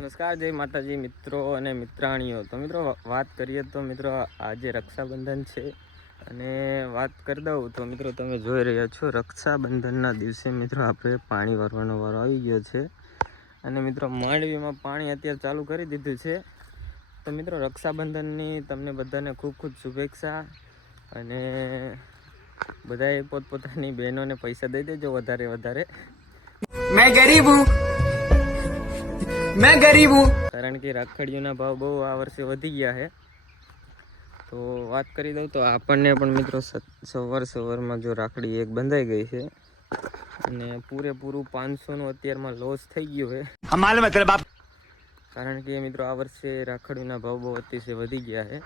નમસ્કાર, જય માતાજી મિત્રો અને મિત્રાણીઓ। તો મિત્રો વાત કરીએ તો મિત્રો આજે રક્ષાબંધન છે અને વાત કરી દઉં તો મિત્રો તમે જોઈ રહ્યા છો રક્ષાબંધનના દિવસે મિત્રો આપણે પાણી વારવાનો વારો આવી ગયો છે અને મિત્રો માંડવીમાં પાણી અત્યારે ચાલુ કરી દીધું છે। તો મિત્રો રક્ષાબંધનની તમને બધાને ખૂબ ખૂબ શુભેચ્છા અને બધાએ પોતપોતાની બહેનોને પૈસા દઈ દેજો વધારે વધારે। मैं गरीब हूँ કારણ કે રાખડીઓના ભાવ બહુ આ વર્ષે વધી ગયા છે। તો વાત કરી દઉં તો આપણને પણ મિત્રો સવારમાં જો રાખડી એક બંધાઈ ગઈ છે અને પૂરેપૂરું 500નું અત્યારમાં લોસ થઈ ગયો છે। કારણ કે મિત્રો આ વર્ષે રાખડીઓના ભાવ બહુ અતિશય વધી ગયા છે।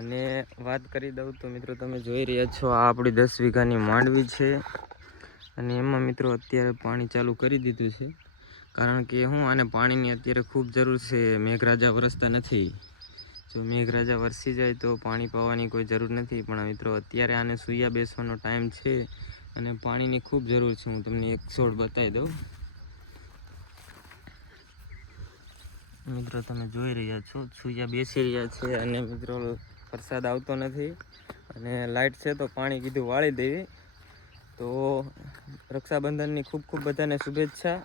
અને વાત કરી દઉં તો મિત્રો તમે જોઈ રહ્યા છો આ આપણી 10 વીઘાની માંડવી છે અને એમાં મિત્રો અત્યારે પાણી ચાલુ કરી દીધું છે। કારણ કે હું આને પાણીની અત્યારે ખૂબ જરૂર છે। મેઘરાજા વરસતા નથી, જો મેઘરાજા વરસી જાય તો પાણી પાવાની કોઈ જરૂર નથી, પણ મિત્રો અત્યારે આને સૂયા બેસવાનો ટાઈમ છે અને પાણીની ખૂબ જરૂર છે। હું તમને એક છોડ બતાવી દઉં। મિત્રો તમે જોઈ રહ્યા છો સૂયા બેસી રહ્યા છે અને મિત્રો વરસાદ આવતો નથી અને લાઇટ છે તો પાણી કીધું વાળી દેવી। તો રક્ષાબંધનની ખૂબ ખૂબ બધાને શુભેચ્છા।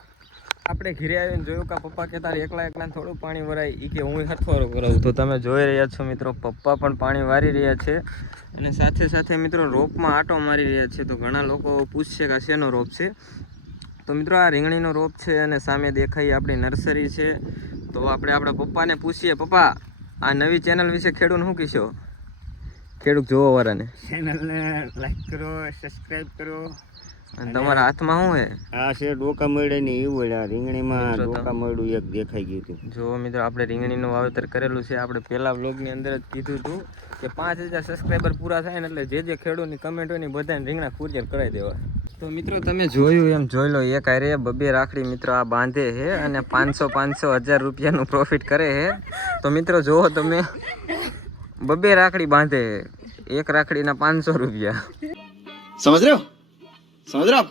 આપણે ઘરે આવીને જોયું કે પપ્પા કે તારે એકલા થોડું પાણી વરાય, એ કે હું હથવારો કરાવું। તો તમે જોઈ રહ્યા છો મિત્રો પપ્પા પણ પાણી વારી રહ્યા છે અને સાથે સાથે મિત્રો રોપમાં આંટો મારી રહ્યા છે। તો ઘણા લોકો પૂછશે કે શેનો રોપ છે, તો મિત્રો આ રીંગણીનો રોપ છે અને સામે દેખાઈ આપણી નર્સરી છે। તો આપણે આપણા પપ્પાને પૂછીએ, પપ્પા આ નવી ચેનલ વિશે ખેડૂત શું કહેશો, ખેડૂત જોવા વાળાને? ચેનલને લાઈક કરો, સબસ્ક્રાઇબ કરો। અને તમારા હાથમાં શું હે? આ છે ડોકા મળે ને એવું રીંગણીમાં ડોકા મળ્યું એક દેખાઈ ગયું હતું। જો મિત્રો આપણે રીંગણીનું વાવેતર કરેલું છે। આપણે પહેલા વ્લોગની અંદર જ કીધું હતું કે 5000 સબસ્ક્રાઈબર પૂરા થાય ને એટલે જે ખેડૂતની કમેન્ટ હોય ને બધાને રીંગણા કુરિયર કરાવી દેવા। તો મિત્રો તમે જોયું એમ જોઈ લો, એક હારે 2 રાખડી મિત્રો આ બાંધે છે અને 500 1000 રૂપિયાનું પ્રોફિટ કરે છે। તો મિત્રો જુઓ તમે 2 રાખડી બાંધે, એક રાખડીના 500 રૂપિયા। समझ रहे हो आप?